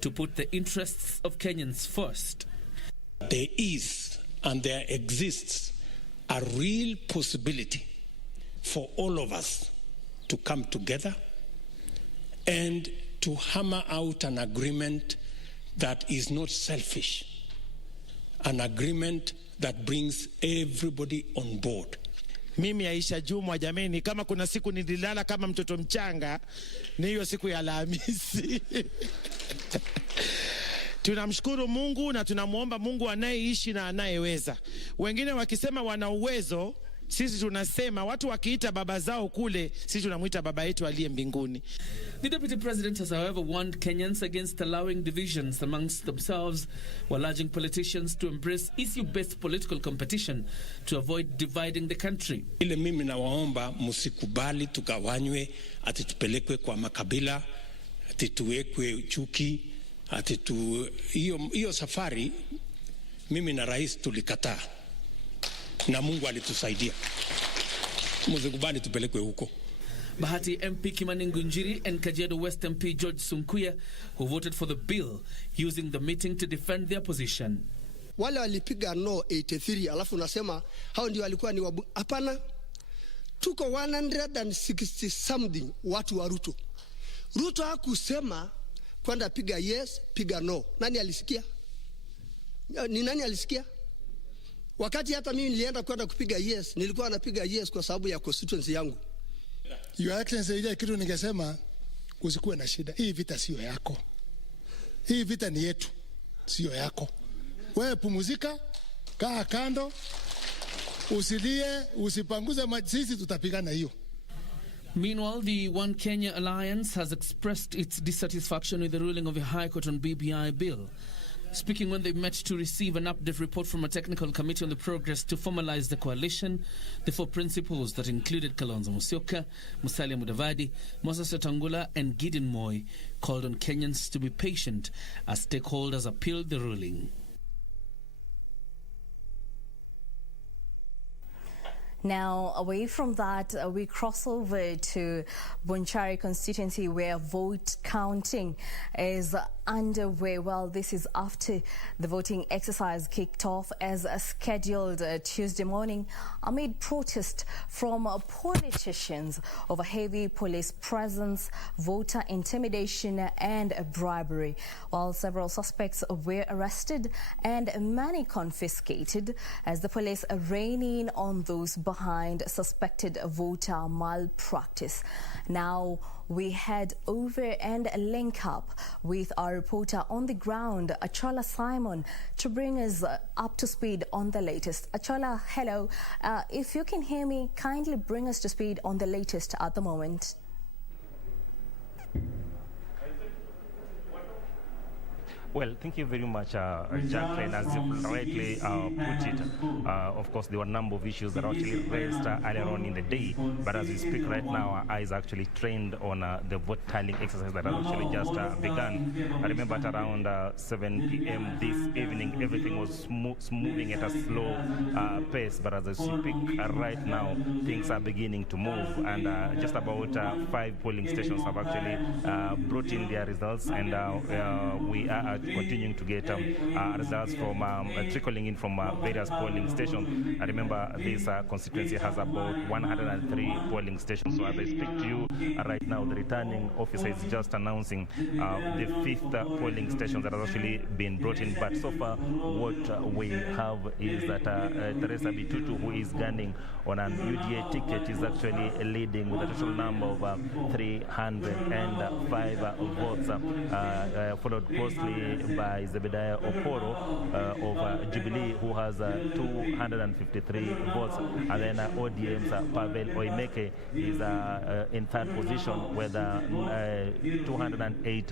to put the interests of Kenyans first. There is and there exists a real possibility for all of us to come together and to hammer out an agreement that is not selfish, an agreement that brings everybody on board. Mimi Aisha Jumwa, jameni, kama kuna siku nililala kama mtoto mchanga ni hiyo siku ya Alhamisi. Tunamshukuru Mungu na tunamuomba Mungu anayeishi na anayeweza. Wengine wakisema wana uwezo, sisi tunasema watu wakiita baba zao kule, sisi tunamuita baba yetu aliye mbinguni. The Deputy President has however warned Kenyans against allowing divisions amongst themselves while urging politicians to embrace issue-based political competition to avoid dividing the country. Ile mimi nawaomba msikubali tugawanywe, ati tupelekwe kwa makabila, ati tuwekwe chuki, ati hiyo safari mimi na rais tulikataa. Na Mungu alitusaidia. Msikubali tupelekwe huko. Bahati MP Kimani Ngunjiri and Kajiado West MP George Sunkuya, who voted for the bill, using the meeting to defend their position. Wale walipiga no 83, alafu nasema hao ndio walikuwa ni wabu. Hapana, tuko 160 something watu wa Ruto. Ruto hakusema kwenda piga yes, piga no. Nani alisikia? Ni nani alisikia? Wakati hata mimi nilienda kwenda kupiga yes, nilikuwa napiga yes kwa sababu ya constituency yangu. Your Excellency, ile kitu ningesema usikuwe na shida. Hii vita sio yako. Hii vita ni yetu, sio yako. Wewe pumuzika, kaa kando, usilie, usipanguze sisi tutapigana hiyo. Meanwhile, the One Kenya Alliance has expressed its dissatisfaction with the ruling of the High Court on BBI bill. Speaking when they met to receive an update report from a technical committee on the progress to formalize the coalition, the four principals that included Kalonzo Musyoka, Musalia Mudavadi, Moses Wetangula and Gideon Moi called on Kenyans to be patient as stakeholders appealed the ruling. Now, away from that, we cross over to Bonchari constituency where vote counting is underway. Well, this is after the voting exercise kicked off as scheduled Tuesday morning amid protest from politicians over heavy police presence, voter intimidation and bribery. While several suspects were arrested and many confiscated as the police are raining on those behind suspected voter malpractice. Now we head over and link up with our reporter on the ground, Achola Simon, to bring us up to speed on the latest. Achola, hello. If you can hear me, kindly bring us to speed on the latest at the moment. Well, thank you very much, Jacky. And as you rightly put it, of course, there were a number of issues that were actually raised earlier on in the day. But as we speak right now, our eyes are actually trained on the vote tallying exercise that has actually just begun. I remember at around 7 p.m. this evening, everything was moving at a slow pace. But as I speak right now, things are beginning to move. And just about 5 polling stations have actually brought in their results. And we are continuing to get results from trickling in from various polling stations. I remember this constituency has about 103 polling stations. So as I speak to you right now, the returning officer is just announcing the 5th polling station that has actually been brought in. But so far, what we have is that Teresa Bitutu, who is gunning on an UDA ticket, is actually leading with a total number of 305 votes, followed closely by Zebediah Okoro of Jubilee, who has 253 votes, and then ODM's Pavel Oimeke is in 3rd position with 208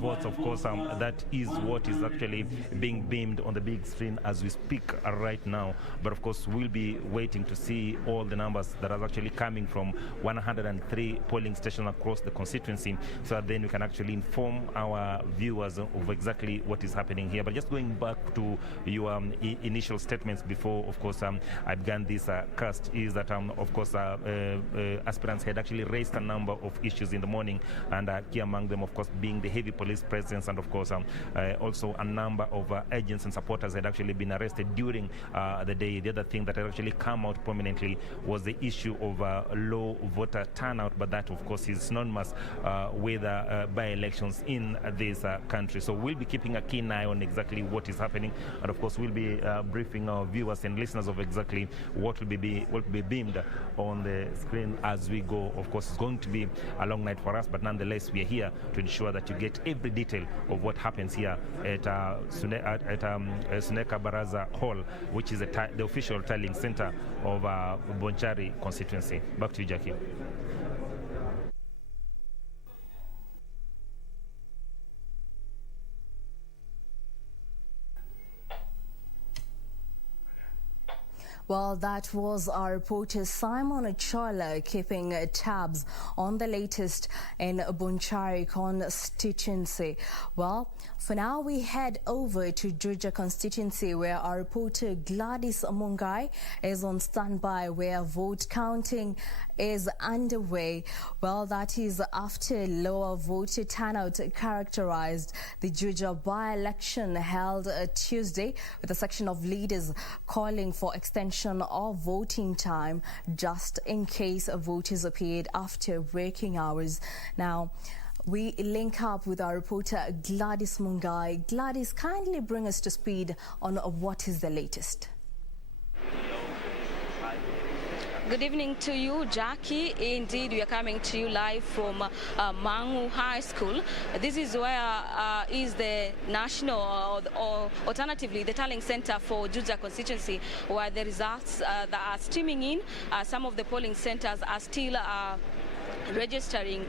votes. Of course, that is what is actually being beamed on the big screen as we speak right now. But of course, we'll be waiting to see all the numbers that are actually coming from 103 polling stations across the constituency, so that then we can actually inform our viewers of of exactly what is happening here. But just going back to your initial statements before, of course, I began this cast, is that, of course, aspirants had actually raised a number of issues in the morning, and key among them, of course, being the heavy police presence, and, of course, also a number of agents and supporters had actually been arrested during the day. The other thing that had actually come out prominently was the issue of low voter turnout, but that, of course, is synonymous with by-elections in this country. So we'll be keeping a keen eye on exactly what is happening, and of course we'll be briefing our viewers and listeners of exactly what will be beamed on the screen as we go. Of course, it's going to be a long night for us, but nonetheless we are here to ensure that you get every detail of what happens here at Suneka Baraza Hall, which is the official tallying center of Bonchari constituency. Back to you, Jacky. Well, that was our reporter Simon Achola keeping tabs on the latest in Bonchari constituency. Well, for now we head over to Juja constituency, where our reporter Gladys Mungai is on standby, where vote counting is underway. Well, that is after lower voter turnout characterized the Juja by-election held Tuesday, with a section of leaders calling for extension of voting time just in case voters appeared after working hours. Now, we link up with our reporter Gladys Mungai. Gladys, kindly bring us to speed on what is the latest. Good evening to you, Jacky. Indeed, we are coming to you live from Mangu High School. This is where is the national, or alternatively, the tallying center for Juja constituency, where the results that are streaming in. Some of the polling centers are still registering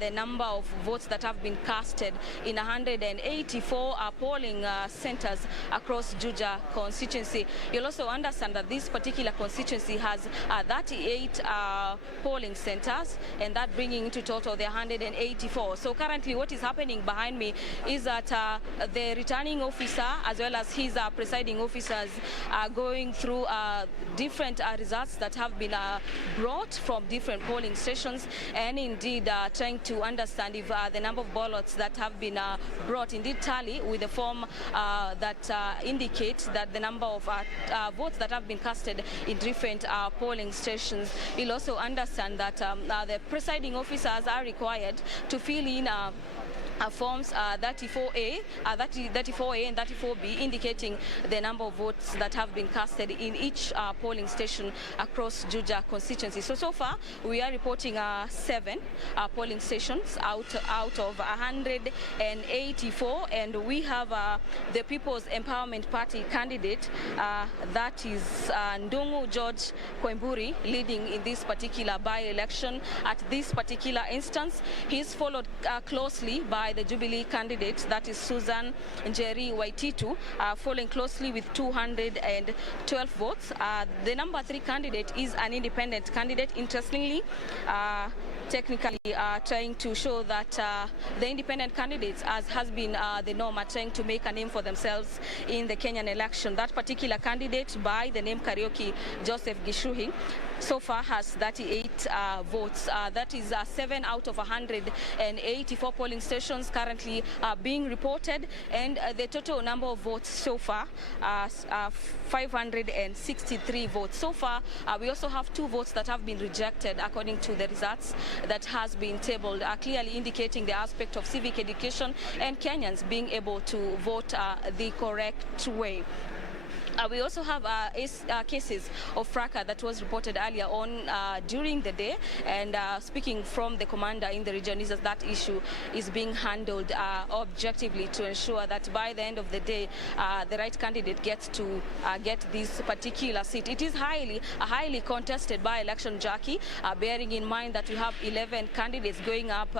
the number of votes that have been casted in 184 polling centers across Juja constituency. You'll also understand that this particular constituency has 38 polling centers, and that bringing into total the 184. So currently what is happening behind me is that the returning officer as well as his presiding officers are going through different results that have been brought from different polling stations, and indeed trying to understand if the number of ballots that have been brought indeed tally with the form that indicates that the number of votes that have been casted in different polling stations. You'll also understand that the presiding officers are required to fill in forms 34A and 34B, indicating the number of votes that have been casted in each polling station across Juja constituency. So far, we are reporting 7 polling stations out of 184, and we have the People's Empowerment Party candidate, that is Ndungu George Kwemburi, leading in this particular by-election. At this particular instance, he's followed closely by the Jubilee candidate, that is Susan Njeri Waititu, following closely with 212 votes. The number 3 candidate is an independent candidate, interestingly, technically trying to show that the independent candidates, as has been the norm, are trying to make a name for themselves in the Kenyan election. That particular candidate, by the name Karaoke Joseph Gishuhi, so far has 38 votes. That is 7 out of 184 polling stations currently being reported, and the total number of votes so far 563 votes. So far, we also have 2 votes that have been rejected according to the results that has been tabled, clearly indicating the aspect of civic education and Kenyans being able to vote the correct way. We also have cases of fracas that was reported earlier on during the day, and speaking from the commander in the region is that that issue is being handled objectively to ensure that by the end of the day the right candidate gets to get this particular seat. It is a highly contested by-election, Jacky, bearing in mind that we have 11 candidates going up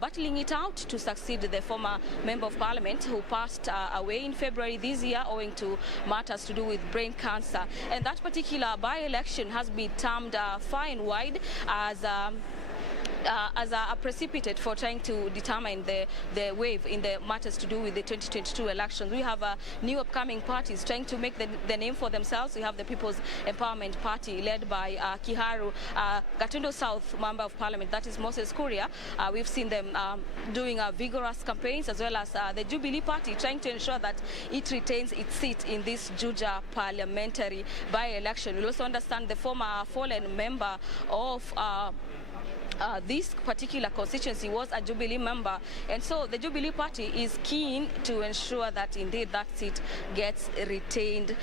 battling it out to succeed the former member of parliament who passed away in February this year owing to matters to do with brain cancer. And that particular by-election has been termed far and wide as as a precipitate for trying to determine the wave in the matters to do with the 2022 elections. We have new upcoming parties trying to make the name for themselves. We have the People's Empowerment Party led by Kiharu, Gatundo South Member of Parliament, that is Moses Kuria. We've seen them doing vigorous campaigns, as well as the Jubilee Party trying to ensure that it retains its seat in this Juja parliamentary by-election. We'll also understand the former fallen member of this particular constituency was a Jubilee member, and so the Jubilee Party is keen to ensure that indeed that seat gets retained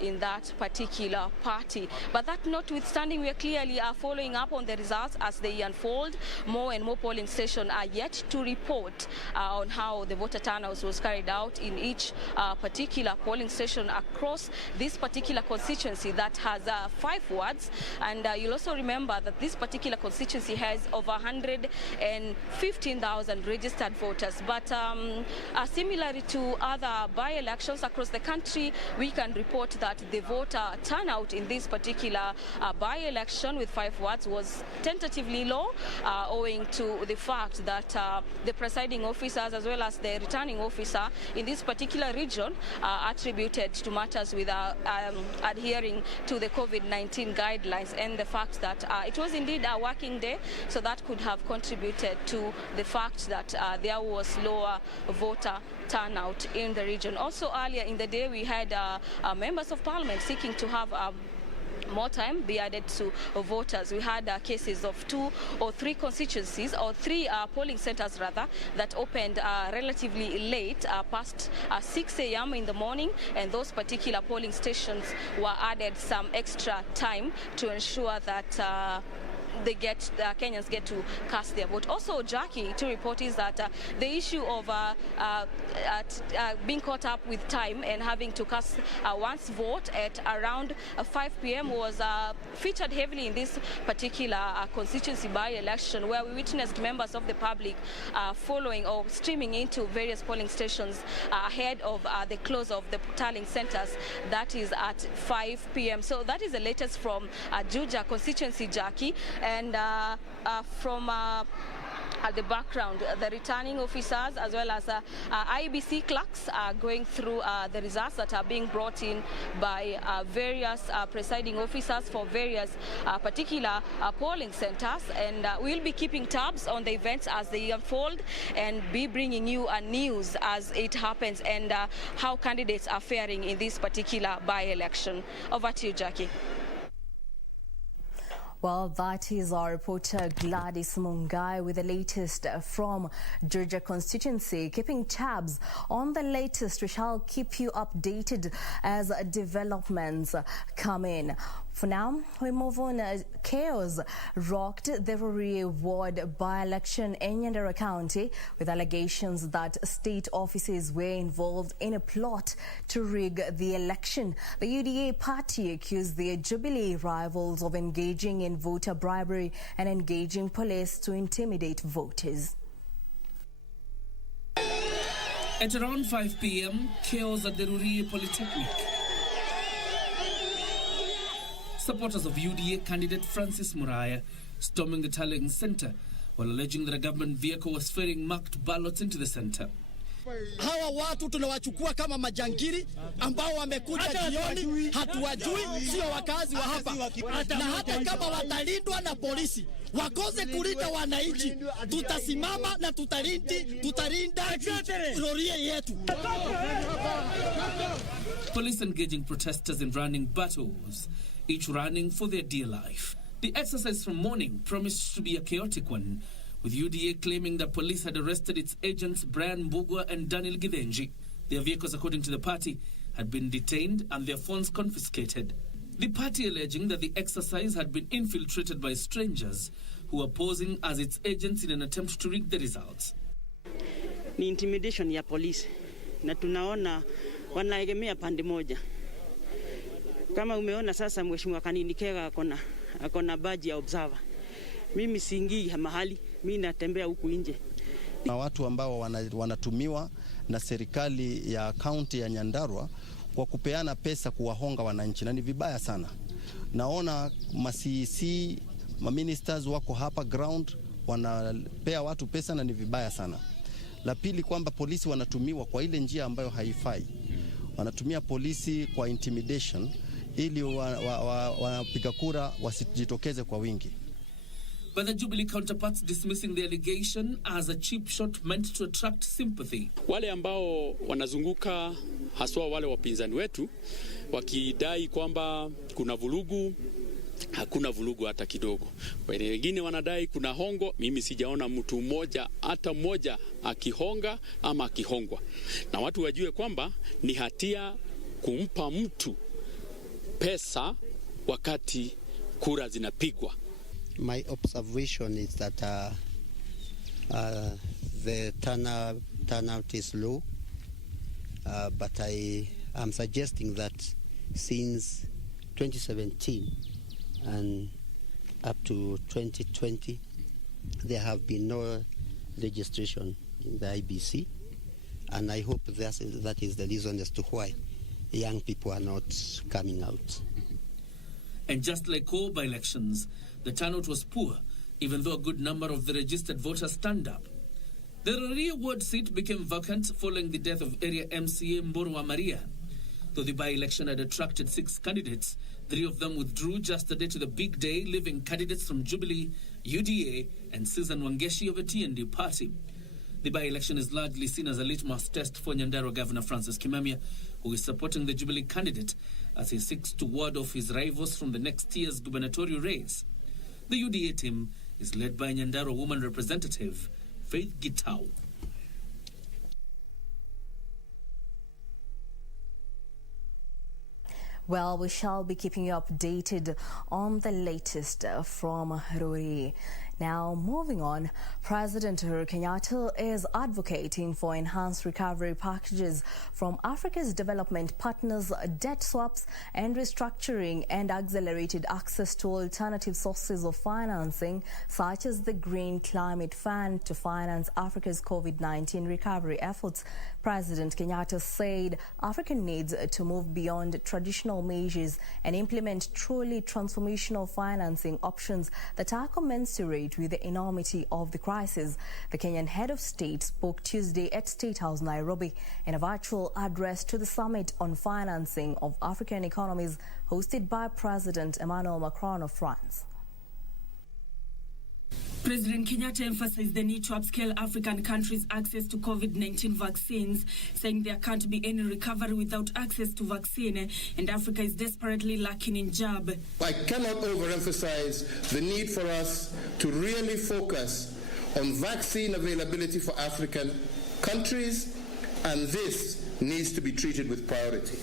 in that particular party. But that notwithstanding, we are clearly following up on the results as they unfold. More and more polling stations are yet to report on how the voter turnout was carried out in each particular polling station across this particular constituency that has 5 wards. And you'll also remember that this particular constituency has over 115,000 registered voters. But similarly to other by-elections across the country, we can report that the voter turnout in this particular by-election with 5 wards was tentatively low, owing to the fact that the presiding officers as well as the returning officer in this particular region attributed to matters with adhering to the COVID-19 guidelines, and the fact that it was indeed a working day, so that could have contributed to the fact that there was lower voter turnout in the region. Also earlier in the day, we had members of parliament seeking to have more time be added to voters. We had cases of 2 or 3 constituencies, or 3 polling centers rather, that opened relatively late, past 6 a.m. in the morning, and those particular polling stations were added some extra time to ensure that Kenyans get to cast their vote. Also, Jacky, to report is that the issue of being caught up with time and having to cast one's vote at around 5 p.m. was featured heavily in this particular constituency by-election, where we witnessed members of the public following or streaming into various polling stations ahead of the close of the tallying centers, that is at 5 p.m. So that is the latest from Juja constituency, Jacky. And from at the background, the returning officers as well as IBC clerks are going through the results that are being brought in by various presiding officers for various particular polling centers, and we'll be keeping tabs on the events as they unfold and be bringing you news as it happens and how candidates are faring in this particular by-election. Over to you, Jacky. Well, that is our reporter Gladys Mungai with the latest from Juja constituency. Keeping tabs on the latest, we shall keep you updated as developments come in. For now, we move on. Chaos rocked the Rurii ward by-election in Nyandera County with allegations that state offices were involved in a plot to rig the election. The UDA party accused their Jubilee rivals of engaging in voter bribery and engaging police to intimidate voters. At around 5 p.m., chaos at the Rurii Polytechnic. Supporters of UDA candidate Francis Muraya storming the tallying centre while alleging that a government vehicle was ferrying marked ballots into the centre. Hawa watu tunawachukua kama majangiri ambao wamekuja jioni, hatuwajui, sio wakazi wa hapa. Na hata kama watalindwa na polisi, wakose kulinda wananchi, tutasimama na tutalinda Rurii yetu. Police engaging protesters in running battles, each running for their dear life. The exercise from morning promised to be a chaotic one, with UDA claiming that police had arrested its agents Brian Mbugua and Daniel Gidenji. Their vehicles, according to the party, had been detained and their phones confiscated. The party alleging that the exercise had been infiltrated by strangers who were posing as its agents in an attempt to rig the results. Ni intimidation ya polisi na tunaona wanaegemea pande moja. Kama umeona sasa mheshimiwa Kaninikega akona badge ya observer. Mimi siingii mahali, mimi natembea huku nje. Na watu ambao wanatumiwa na serikali ya kaunti ya Nyandarua kwa kupeana pesa kuwahonga wananchi, na ni vibaya sana. Naona ma-CEC, ma-ministers wako hapa ground wanapea watu pesa na ni vibaya sana. La pili kwamba polisi wanatumiwa kwa ile njia ambayo haifai. Wanatumia polisi kwa intimidation ili wanapiga kura wasijitokeze kwa wingi. But the Jubilee counterparts dismissing the allegation as a cheap shot meant to attract sympathy. Wale ambao wanazunguka haswa wale wapinzani wetu wakidai kwamba kuna vurugu, hakuna vurugu hata kidogo. Wengine wanadai kuna hongo, mimi sijaona mtu mmoja hata mmoja akihonga ama akihongwa. Na watu wajue kwamba ni hatia kumpa mtu pesa wakati kura zinapigwa. My observation is that the turnout is low, but I am suggesting that since 2017 and up to 2020, there have been no registration in the IBC, and I hope that is the reason as to why young people are not coming out. And just like all by-elections, the turnout was poor, even though a good number of the registered voters turned up. The Rurii ward seat became vacant following the death of area MCA Mborwa Maria. Though the by-election had attracted 6 candidates, 3 of them withdrew just a day to the big day, leaving candidates from Jubilee, UDA, and Susan Wangeshi of the TND party. The by-election is largely seen as a litmus test for Nyandarua Governor Francis Kimamia, who is supporting the Jubilee candidate as he seeks to ward off his rivals from the next year's gubernatorial race. The UDA team is led by Nyandarua woman representative Faith Gitau. Well, we shall be keeping you updated on the latest from Rurii. Now, moving on, President Uhuru Kenyatta is advocating for enhanced recovery packages from Africa's development partners, debt swaps and restructuring, and accelerated access to alternative sources of financing, such as the Green Climate Fund, to finance Africa's COVID-19 recovery efforts. President Kenyatta said Africa needs to move beyond traditional measures and implement truly transformational financing options that are commensurate with the enormity of the crisis. The Kenyan head of state spoke Tuesday at State House, Nairobi, in a virtual address to the Summit on Financing of African Economies hosted by President Emmanuel Macron of France. President Kenyatta emphasized the need to upscale African countries' access to COVID-19 vaccines, saying there can't be any recovery without access to vaccine, and Africa is desperately lacking in jab. I cannot overemphasize the need for us to really focus on vaccine availability for African countries, and this needs to be treated with priority.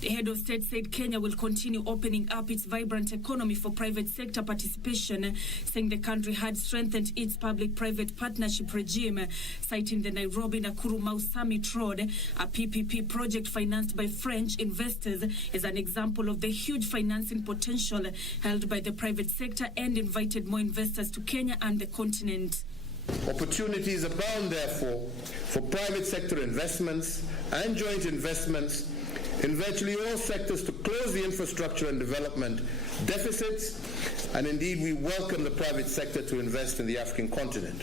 The head of state said Kenya will continue opening up its vibrant economy for private sector participation, saying the country had strengthened its public-private partnership regime, citing the Nairobi-Nakuru-Mau Summit Road, a PPP project financed by French investors, as an example of the huge financing potential held by the private sector, and invited more investors to Kenya and the continent. Opportunities abound, therefore, for private sector investments and joint investments in virtually all sectors to close the infrastructure and development deficits, and indeed we welcome the private sector to invest in the African continent.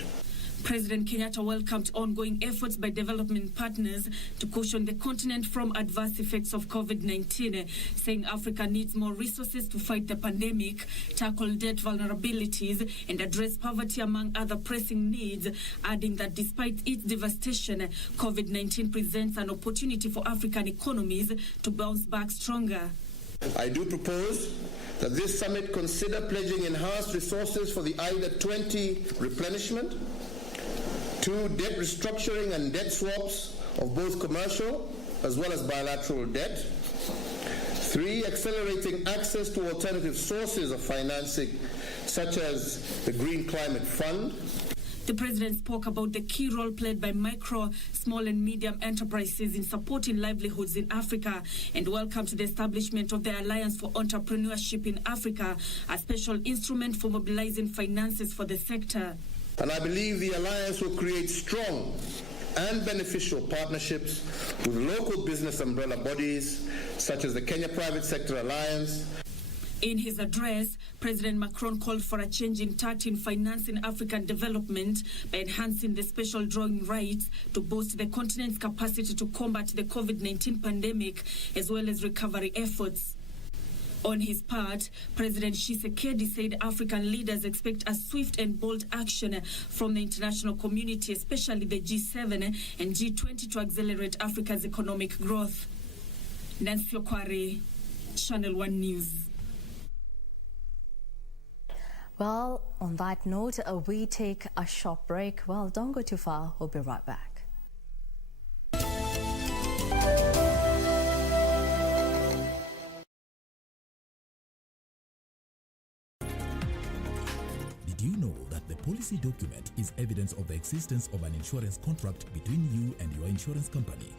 President Kenyatta welcomed ongoing efforts by development partners to cushion the continent from adverse effects of COVID-19, saying Africa needs more resources to fight the pandemic, tackle debt vulnerabilities, and address poverty, among other pressing needs, adding that despite its devastation, COVID-19 presents an opportunity for African economies to bounce back stronger. I do propose that this summit consider pledging enhanced resources for the IDA 20 replenishment, 2, debt restructuring and debt swaps of both commercial as well as bilateral debt. 3, accelerating access to alternative sources of financing, such as the Green Climate Fund. The president spoke about the key role played by micro, small and medium enterprises in supporting livelihoods in Africa, and welcomed the establishment of the Alliance for Entrepreneurship in Africa, a special instrument for mobilizing finances for the sector. And I believe the alliance will create strong and beneficial partnerships with local business umbrella bodies such as the Kenya Private Sector Alliance. In his address, President Macron called for a change in tact in financing African development by enhancing the special drawing rights to boost the continent's capacity to combat the COVID-19 pandemic as well as recovery efforts. On his part, President Tshisekedi said African leaders expect a swift and bold action from the international community, especially the G7 and G20, to accelerate Africa's economic growth. Nancy Okware, Channel 1 News. Well, on that note, we take a short break. Well, don't go too far. We'll be right back. Did you know that the policy document is evidence of the existence of an insurance contract between you and your insurance company?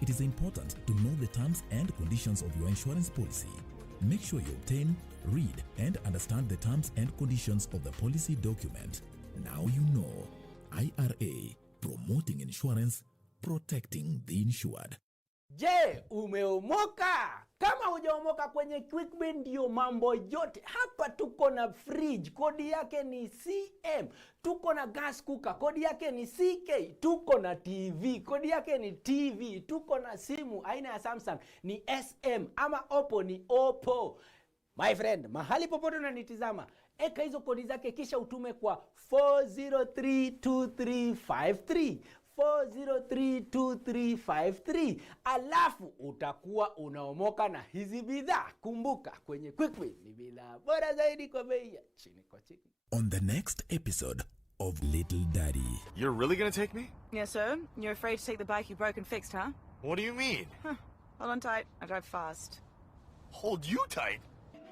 It is important to know the terms and conditions of your insurance policy. Make sure you obtain, read, and understand the terms and conditions of the policy document. Now you know. IRA, promoting insurance, protecting the insured. Je, umeomoka? Kama hujaomoka kwenye QuickBin ndio mambo yote. Hapa tuko na fridge, kodi yake ni CM. Tuko na gas cooker, kodi yake ni CK. Tuko na TV, kodi yake ni TV. Tuko na simu aina ya Samsung ni SM, ama Oppo ni Oppo. My friend, mahali popote unanitizama, eka hizo kodi zake kisha utume kwa 4032353. 4032353, alafu utakuwa unaomoka na hizi bidhaa. Kumbuka, kwenye QuickBin ni bidhaa bora zaidi kwa bei ya chini kwa chini. On the next episode of Little Daddy. You're really gonna take me? Yes, sir. You're afraid to take the bike you broke and fixed, huh? What do you mean? Hold on tight. I drive fast. Hold you tight?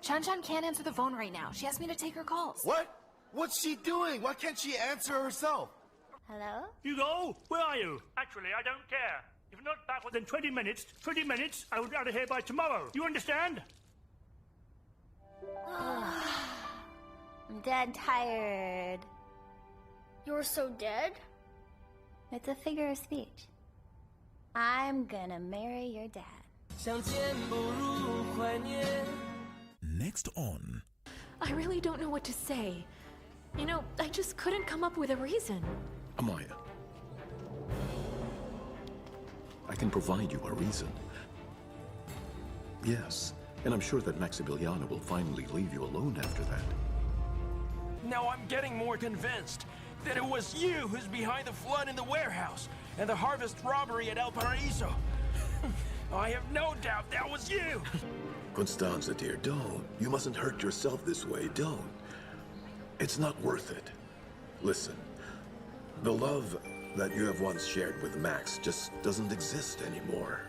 Chan can't answer the phone right now. She asked me to take her calls. What? What's she doing? Why can't she answer herself? Hello? Hugo, where are you? Actually, I don't care. If you're not back within 20 minutes, I will be out of here by tomorrow. You understand? I'm dead tired. You're so dead? It's a figure of speech. I'm gonna marry your dad. Next on. I really don't know what to say. You know, I just couldn't come up with a reason. Amaya, I can provide you a reason. Yes, and I'm sure that Maximiliano will finally leave you alone after that. Now I'm getting more convinced that it was you who's behind the flood in the warehouse and the harvest robbery at El Paraíso. I have no doubt that was you. Constanza, dear, don't. You mustn't hurt yourself this way, don't. It's not worth it. Listen, the love that you have once shared with Max just doesn't exist anymore.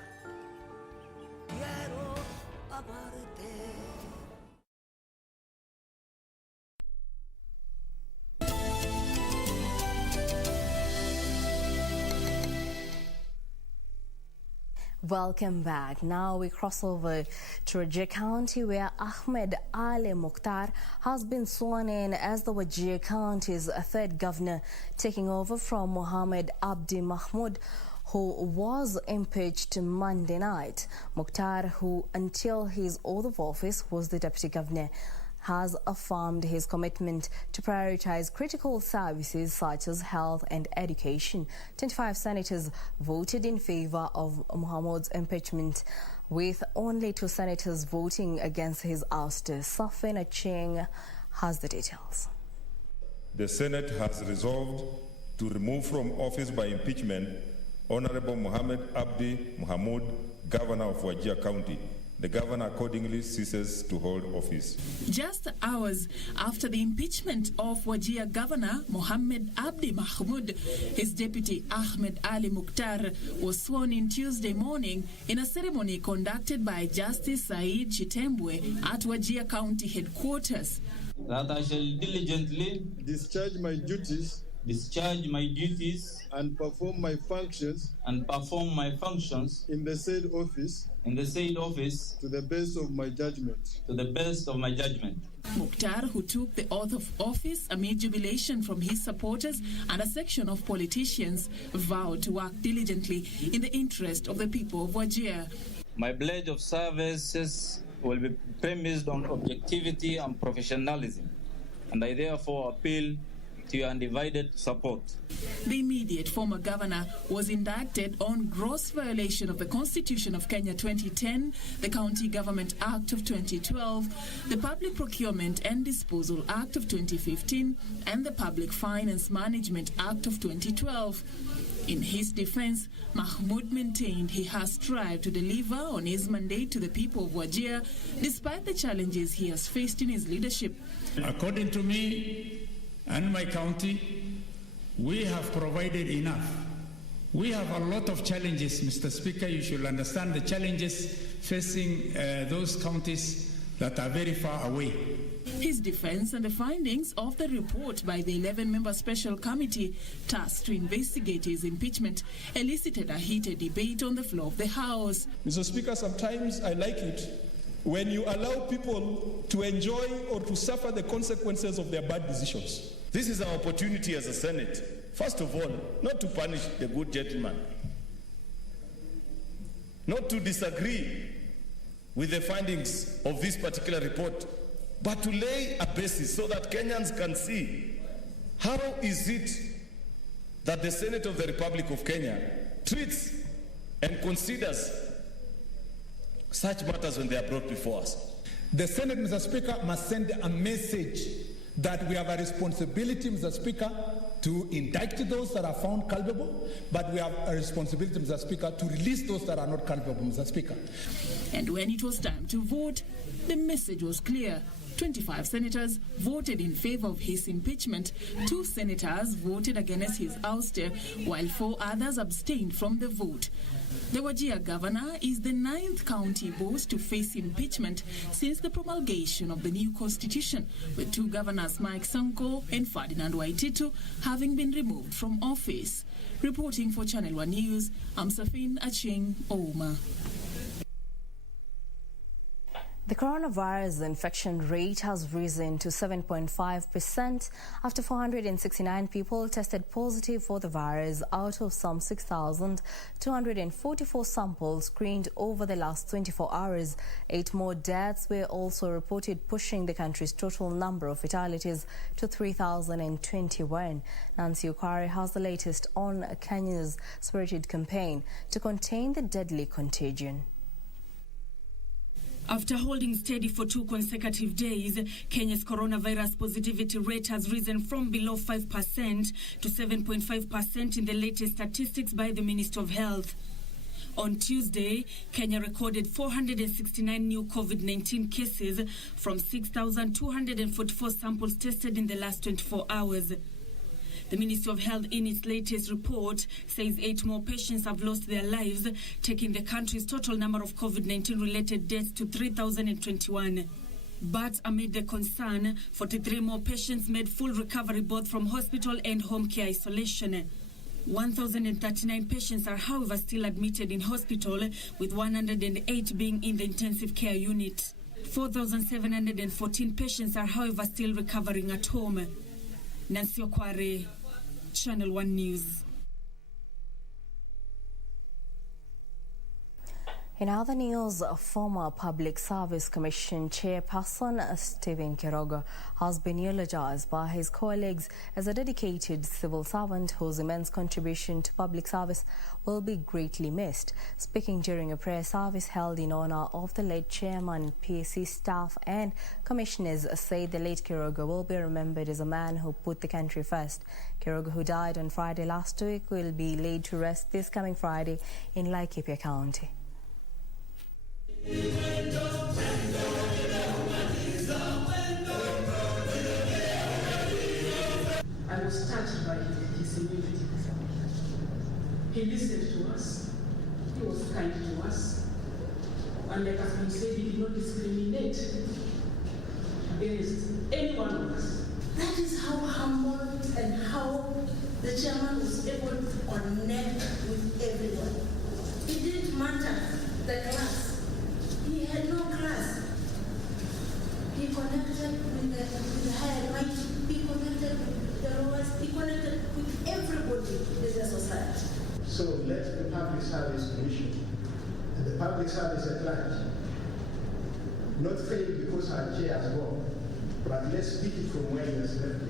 Welcome back. Now we cross over to Wajir County, where Ahmed Ali Mukhtar has been sworn in as the Wajir County's third governor, taking over from Mohammed Abdi Mahmoud, who was impeached Monday night. Mukhtar, who until his oath of office was the deputy governor, has affirmed his commitment to prioritize critical services such as health and education. 25 senators voted in favor of Mohammed's impeachment, with only 2 senators voting against his ouster. Safin Acheng has the details. The Senate has resolved to remove from office by impeachment Honorable Mohammed Abdi Mahmoud, Governor of Wajir County. The governor accordingly ceases to hold office. Just hours after the impeachment of Wajir Governor Mohammed Abdi Mahmoud, his deputy Ahmed Ali Mukhtar was sworn in Tuesday morning in a ceremony conducted by Justice Said Chitembwe at Wajir County headquarters. That I shall diligently discharge my duties and perform my functions in the said office to the best of my judgment. Mukhtar, who took the oath of office amid jubilation from his supporters and a section of politicians, vowed to work diligently in the interest of the people of Wajir. My pledge of services will be premised on objectivity and professionalism, and I therefore appeal to your undivided support. The immediate former governor was indicted on gross violation of the Constitution of Kenya 2010, the County Government Act of 2012, the Public Procurement and Disposal Act of 2015, and the Public Finance Management Act of 2012. In his defense, Mahmoud maintained he has strived to deliver on his mandate to the people of Wajir, despite the challenges he has faced in his leadership. According to me and my county, we have provided enough. We have a lot of challenges, Mr. Speaker. You should understand the challenges facing those counties that are very far away. His defense and the findings of the report by the 11-member special committee tasked to investigate his impeachment elicited a heated debate on the floor of the House. Mr. Speaker, sometimes I like it when you allow people to enjoy or to suffer the consequences of their bad decisions. This is our opportunity as a Senate, first of all, not to punish the good gentleman, not to disagree with the findings of this particular report, but to lay a basis so that Kenyans can see how is it that the Senate of the Republic of Kenya treats and considers such matters when they are brought before us. The Senate, Mr. Speaker, must send a message that we have a responsibility, Mr. Speaker, to indict those that are found culpable, but we have a responsibility, Mr. Speaker, to release those that are not culpable, Mr. Speaker. And when it was time to vote, the message was clear. 25 senators voted in favor of his impeachment. 2 senators voted against his ouster, while 4 others abstained from the vote. The Wajir governor is the 9th county boss to face impeachment since the promulgation of the new constitution, with 2 governors, Mike Sonko and Ferdinand Waititu, having been removed from office. Reporting for Channel 1 News, I'm Safin Acheng Ouma. The coronavirus infection rate has risen to 7.5% after 469 people tested positive for the virus out of some 6,244 samples screened over the last 24 hours. 8 more deaths were also reported, pushing the country's total number of fatalities to 3,021. Nancy Okware has the latest on Kenya's spirited campaign to contain the deadly contagion. After holding steady for 2 consecutive days, Kenya's coronavirus positivity rate has risen from below 5% to 7.5% in the latest statistics by the Ministry of Health. On Tuesday, Kenya recorded 469 new COVID-19 cases from 6,244 samples tested in the last 24 hours. The Ministry of Health, in its latest report, says 8 more patients have lost their lives, taking the country's total number of COVID-19 related deaths to 3,021. But amid the concern, 43 more patients made full recovery both from hospital and home care isolation. 1,039 patients are, however, still admitted in hospital, with 108 being in the intensive care unit. 4,714 patients are, however, still recovering at home. Nancy Okware, Channel 1 News. In other news, former Public Service Commission Chairperson Stephen Kirogo has been eulogized by his colleagues as a dedicated civil servant whose immense contribution to public service will be greatly missed. Speaking during a prayer service held in honor of the late chairman, PSC staff and commissioners said the late Kirogo will be remembered as a man who put the country first. Kirogo, who died on Friday last week, will be laid to rest this coming Friday in Laikipia County. I was touched by his humility. He listened to us. He was kind to us. And like has been said, he did not discriminate against any one of us. That is how humble and how the chairman was able to connect with everyone. It didn't matter the class. He had no class. He connected with the high and mighty. He connected with the lowest. He connected with everybody in the society. So let the Public Service Commission and the public service at large not failed because her chair has gone, but let's pick it from where he has left it.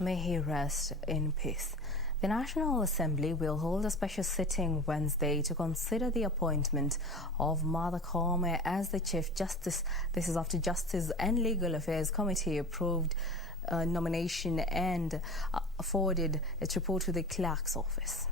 May he rest in peace. The National Assembly will hold a special sitting Wednesday to consider the appointment of Martha Koome as the Chief Justice. This is after Justice and Legal Affairs Committee approved nomination and forwarded its report to the Clerk's office.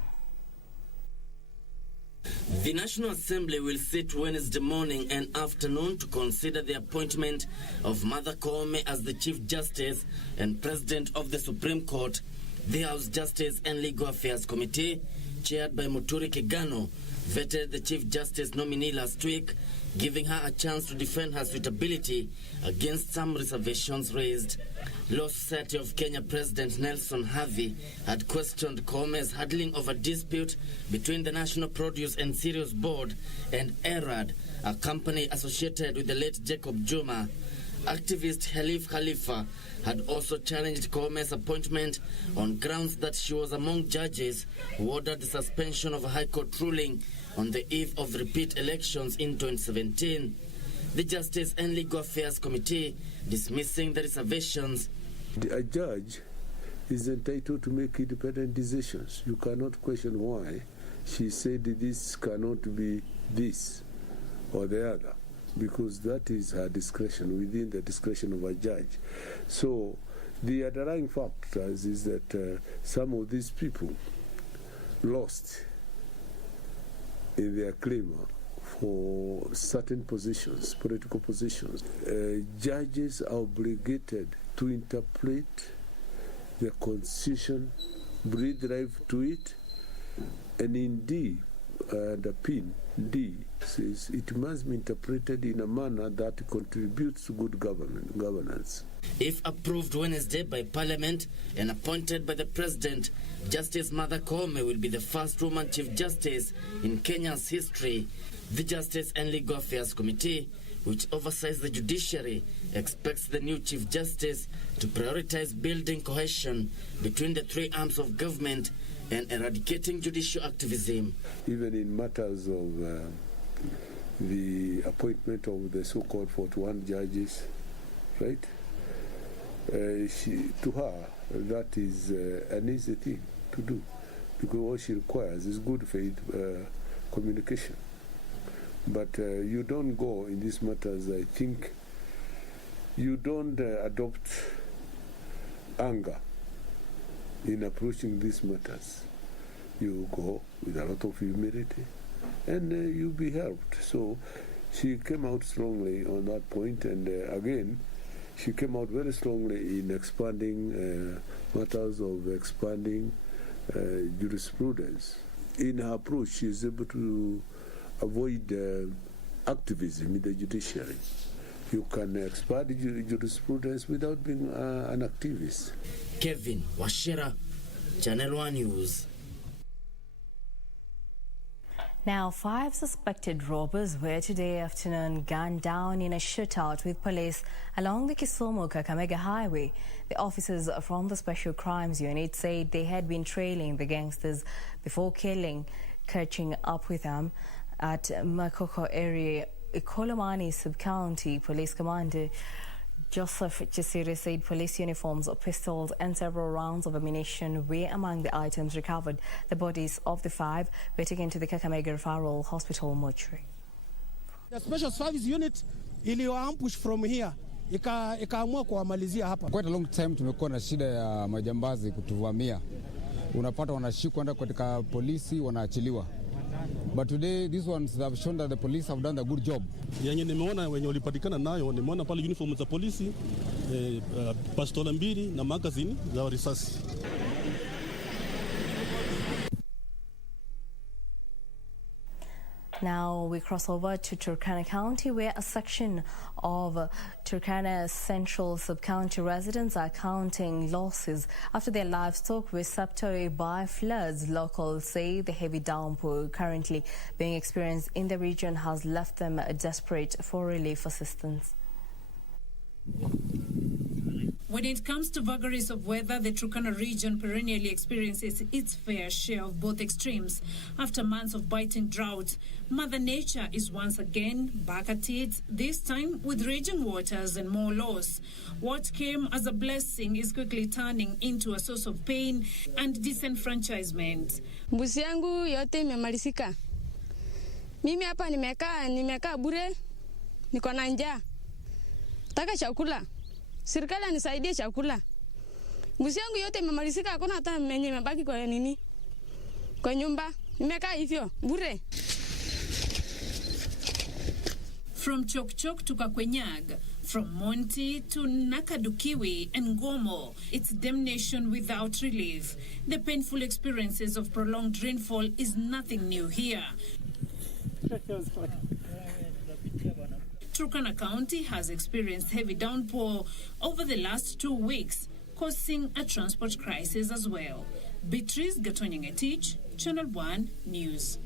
The National Assembly will sit Wednesday morning and afternoon to consider the appointment of Martha Koome as the Chief Justice and President of the Supreme Court. The House Justice and Legal Affairs Committee, chaired by Muturi Kigano, vetted the Chief Justice nominee last week, giving her a chance to defend her suitability against some reservations raised. Law Society of Kenya President Nelson Harvey had questioned Koome's handling of a dispute between the National Produce and Cereals Board and ERAD, a company associated with the late Jacob Juma. Activist Halif Khalifa had also challenged Koome's appointment on grounds that she was among judges who ordered the suspension of a High Court ruling on the eve of repeat elections in 2017. The Justice and Legal Affairs Committee dismissing the reservations. A judge is entitled to make independent decisions. You cannot question why she said this cannot be this or the other, because that is her discretion, within the discretion of a judge. So the underlying factors is that some of these people lost in their claim for certain positions, political positions. Judges are obligated to interpret the Constitution, breathe life to it, and in D, the pin D says it must be interpreted in a manner that contributes to good governance. If approved Wednesday by Parliament and appointed by the President, Justice Martha Koome will be the first woman Chief Justice in Kenya's history. The Justice and Legal Affairs Committee, which oversees the judiciary, expects the new Chief Justice to prioritize building cohesion between the three arms of government and eradicating judicial activism. Even in matters of the appointment of the so-called 41 judges, right? To her, that is an easy thing to do, because what she requires is good faith communication. But you don't go in these matters, I think, you don't adopt anger in approaching these matters. You go with a lot of humility and you'll be helped. So she came out strongly on that point, and again, she came out very strongly in expanding matters of expanding jurisprudence. In her approach, she is able to avoid activism in the judiciary. You can expand jurisprudence without being an activist. Kevin Washira, Channel 1 News. Now, 5 suspected robbers were today afternoon gunned down in a shootout with police along the Kisumu-Kakamega Highway. The officers from the Special Crimes Unit said they had been trailing the gangsters before catching up with them at Makoko area. Ikolomani Sub-County Police Commander Joseph Chisiri said police uniforms, pistols and several rounds of ammunition were among the items recovered. The bodies of the 5 were taken to the Kakamega Referral Hospital mortuary. The Special Service Unit iliyoambush from here ikaamua kuwamalizia hapa. Quite a long time tumekuwa na shida ya majambazi kutuvamia. Unapata wanashikwa kwenda katika polisi, wanaachiliwa. But today these ones have shown that the police have done a good job. Yenye nimeona wenye walipatikana nayo, nimeona pale uniform za polisi, pastola 2 na magazine za risasi. Now we cross over to Turkana County, where a section of Turkana Central Sub-County residents are counting losses after their livestock were swept away by floods. Locals say the heavy downpour currently being experienced in the region has left them desperate for relief assistance. When it comes to vagaries of weather, the Turkana region perennially experiences its fair share of both extremes. After months of biting drought, Mother Nature is once again back at it, this time with raging waters and more loss. What came as a blessing is quickly turning into a source of pain and disenfranchisement. Mbuzi yangu yote imemalizika. Mimi hapa nimekaa bure, niko na njaa. Nataka chakula. Serikali anisaidie chakula. Mbuzi yangu yote imemalizika, hakuna hata mwenye imebaki kwa nini? Kwa nyumba. Nimekaa hivyo bure. From Chokchok to Kakwenyag, from Monti to Nakadukiwi and Gomo, it's damnation without relief. The painful experiences of prolonged rainfall is nothing new here. Turkana County has experienced heavy downpour over the last 2 weeks, causing a transport crisis as well. Beatrice Gatonyang-Etich, Channel 1 News.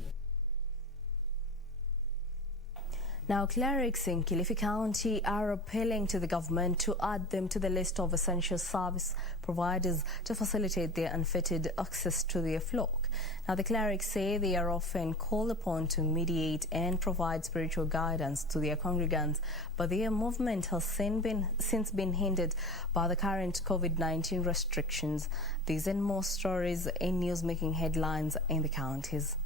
Now, clerics in Kilifi County are appealing to the government to add them to the list of essential service providers to facilitate their unfettered access to their flock. Now, the clerics say they are often called upon to mediate and provide spiritual guidance to their congregants, but their movement has since been hindered by the current COVID-19 restrictions. These and more stories in news making headlines in the counties.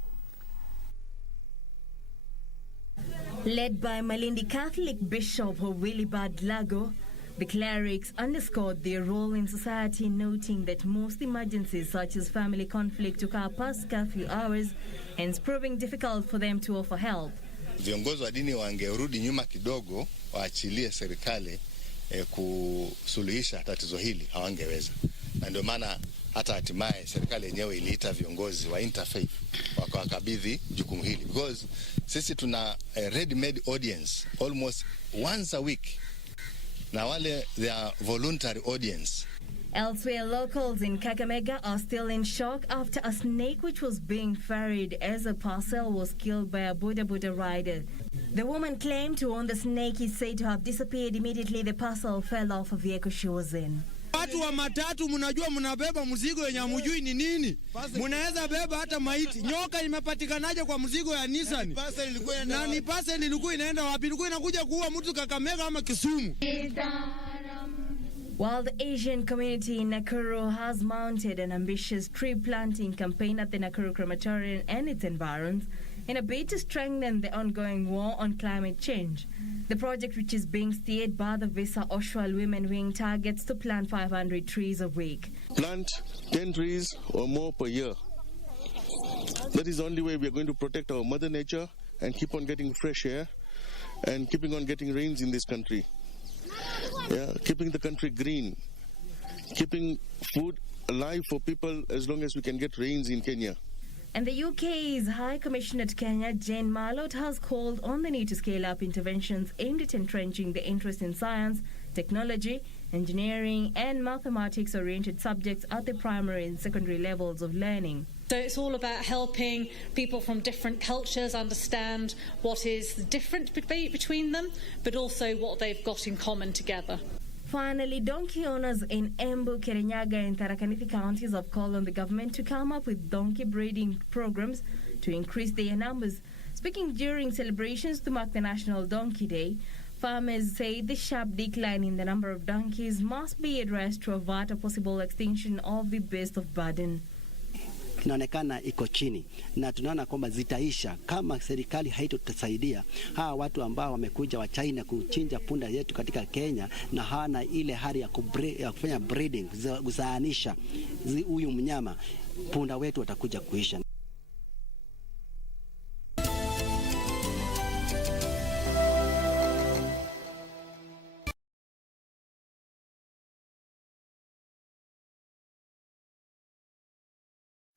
Led by Malindi Catholic Bishop Willibald Lago, the clerics underscored their role in society, noting that most emergencies such as family conflict occur past curfew hours, hence proving difficult for them to offer help. Viongozi wa dini wangerudi nyuma kidogo, waachilie serikali kusuluhisha tatizo hili, hawangeweza. Na ndio maana hata hatimaye serikali yenyewe iliita viongozi wa interfaith wakawakabidhi jukumu hili, because sisi tuna a ready-made audience almost once a week, na wale they are voluntary audience. Elsewhere, locals in Kakamega are still in shock after a snake which was being ferried as a parcel was killed by a boda rider. The woman claimed to own the snake is said to have disappeared immediately the parcel fell off a vehicle she was in. Watu wa matatu mnajua mnabeba mzigo yenye hamjui ni nini. Mnaweza beba hata maiti. Nyoka imepatikanaje kwa mzigo ya Nissan? Na ni parcel ilikuwa inaenda wapi? Ilikuwa inakuja kuua mtu Kakamega ama Kisumu. While the Asian community in Nakuru has mounted an ambitious tree planting campaign at the Nakuru Crematorium and its environs in a bid to strengthen the ongoing war on climate change. The project, which is being steered by the Visa Oshwal Women Wing, targets to plant 500 trees a week. Plant 10 trees or more per year. That is the only way we are going to protect our mother nature and keep on getting fresh air and keeping on getting rains in this country. Yeah, keeping the country green, keeping food alive for people as long as we can get rains in Kenya. And the UK's High Commissioner to Kenya, Jane Marlott, has called on the need to scale up interventions aimed at entrenching the interest in science, technology, engineering and mathematics-oriented subjects at the primary and secondary levels of learning. So it's all about helping people from different cultures understand what is different between them, but also what they've got in common together. Finally, donkey owners in Embu, Kirinyaga and Tharaka Nithi counties have called on the government to come up with donkey breeding programs to increase their numbers. Speaking during celebrations to mark the National Donkey Day, farmers say the sharp decline in the number of donkeys must be addressed to avert a possible extinction of the beast of burden. Inaonekana iko chini na tunaona kwamba zitaisha kama serikali haitotusaidia. Hawa watu ambao wamekuja wa China kuchinja punda yetu katika Kenya na hana ile hali ya kufanya breeding, kuzaanisha huyu mnyama, punda wetu watakuja kuisha.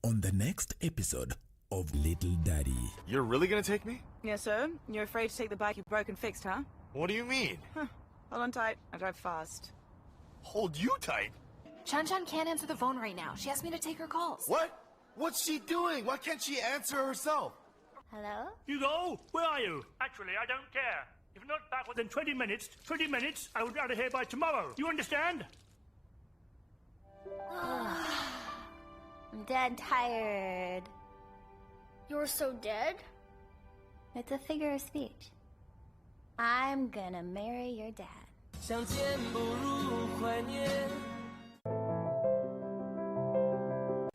On the next episode of Little Daddy. You're really gonna take me? Yes, sir. You're afraid to take the bike you broke and fixed, huh? What do you mean? Huh. Hold on tight. I drive fast. Hold you tight? Chan can't answer the phone right now. She asked me to take her calls. What? What's she doing? Why can't she answer herself? Hello? Hugo, where are you? Actually, I don't care. If you're not back within 20 minutes, I will be out of here by tomorrow. You understand? I'm dead tired. You're so dead? It's a figure of speech. I'm gonna marry your dad.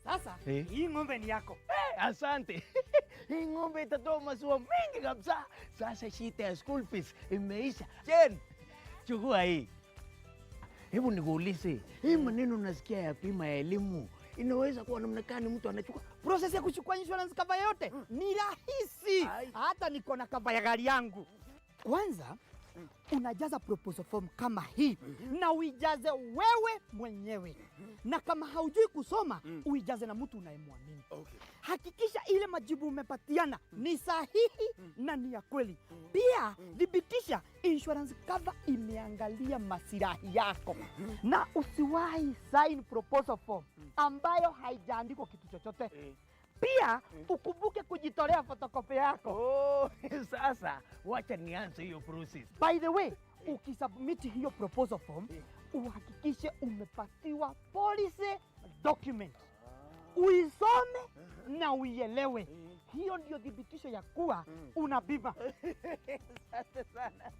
Sasa, hii ng'ombe ni yako. Asante. Hii ng'ombe itatoa maziwa mengi kabisa. Sasa shida ya school fees imeisha. Jen, chukua hii. Hebu nikuulize, hii maneno nasikia ya bima ya elimu inaweza kuwa namna gani mtu anachukua? Process ya kuchukua insurance cover yote ni rahisi. Hata niko na cover ya gari yangu. Kwanza unajaza proposal form kama hii na uijaze wewe mwenyewe. Na kama haujui kusoma, uijaze na mtu unayemwamini. Hakikisha ile majibu umepatiana ni sahihi na ni ya kweli. Pia thibitisha insurance cover imeangalia maslahi yako. Na usiwahi sign proposal form ambayo haijaandikwa kitu chochote. Pia ukumbuke kujitolea photocopy yako. Oh, sasa wacha nianze hiyo process. By the way, ukisubmit hiyo proposal form, uhakikishe umepatiwa policy document. Uisome na uielewe. Hiyo ndio thibitisho ya kuwa una bima. Asante sana.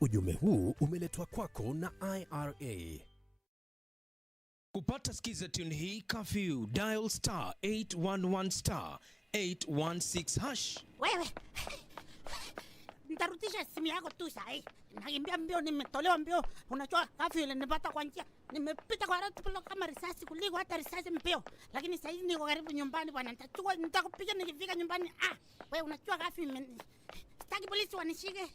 Ujumbe huu umeletwa kwako na IRA. Kupata skiza tune hii curfew, dial star 811 star 816 hash. Wewe, nitarutisha simu yako tu sahi. Nakimbia mbio, nimetolewa mbio. Unajua curfew ile nipata kwa njia. Nimepita kwa ratu pilo kama risasi kuliko hata risasi mbio. Lakini sasa hivi niko karibu nyumbani bwana. Nitakupiga nikifika nyumbani. Wewe unajua curfew sitaki polisi wanishike.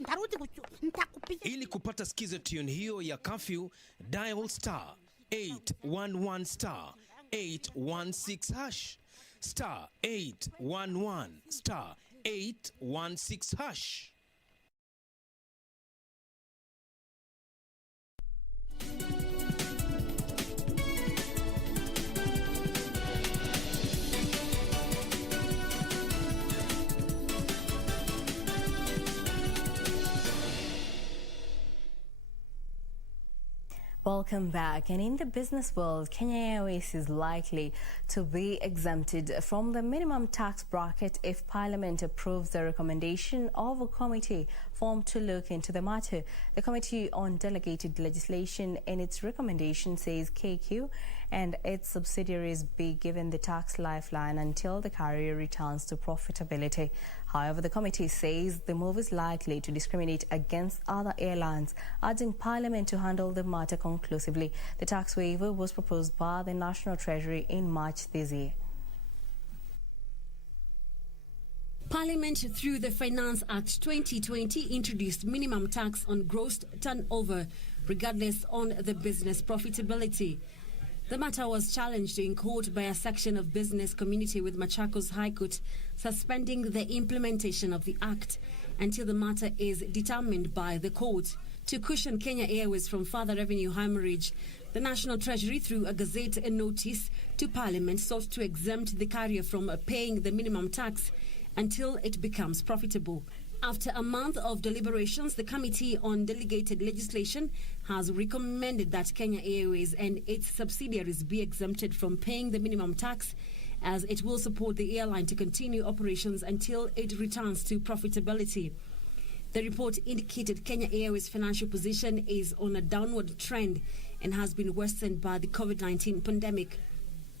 Ntarudi nitakupiga. Ili kupata skiza tune hiyo ya curfew, dial star 811 star 816 hash. Star 811 star 816 hash. Welcome back. And in the business world, Kenya Airways is likely to be exempted from the minimum tax bracket if Parliament approves the recommendation of a committee formed to look into the matter. The Committee on Delegated Legislation in its recommendation says KQ and its subsidiaries be given the tax lifeline until the carrier returns to profitability. However, the committee says the move is likely to discriminate against other airlines, urging Parliament to handle the matter conclusively. The tax waiver was proposed by the National Treasury in March this year. Parliament, through the Finance Act 2020, introduced minimum tax on gross turnover, regardless on the business profitability. The matter was challenged in court by a section of business community, with Machakos High Court suspending the implementation of the act until the matter is determined by the court. To cushion Kenya Airways from further revenue hemorrhage, the National Treasury, through a gazette notice to Parliament, sought to exempt the carrier from paying the minimum tax until it becomes profitable. After a month of deliberations, the Committee on Delegated Legislation has recommended that Kenya Airways and its subsidiaries be exempted from paying the minimum tax, as it will support the airline to continue operations until it returns to profitability. The report indicated Kenya Airways' financial position is on a downward trend and has been worsened by the COVID-19 pandemic.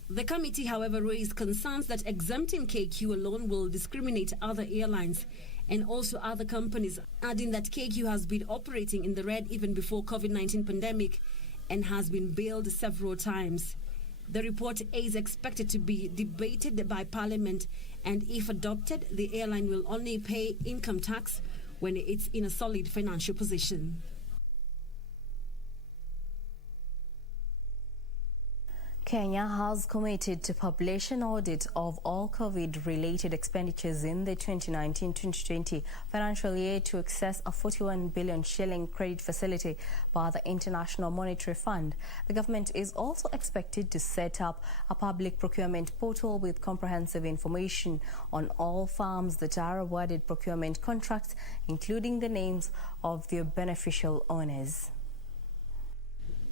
The committee, however, raised concerns that exempting KQ alone will discriminate other airlines and also other companies, adding that KQ has been operating in the red even before COVID-19 pandemic and has been bailed several times. The report is expected to be debated by Parliament, and if adopted, the airline will only pay income tax when it's in a solid financial position. Kenya has committed to publish an audit of all COVID-related expenditures in the 2019-2020 financial year to access a 41 billion shilling credit facility by the International Monetary Fund. The government is also expected to set up a public procurement portal with comprehensive information on all firms that are awarded procurement contracts, including the names of their beneficial owners.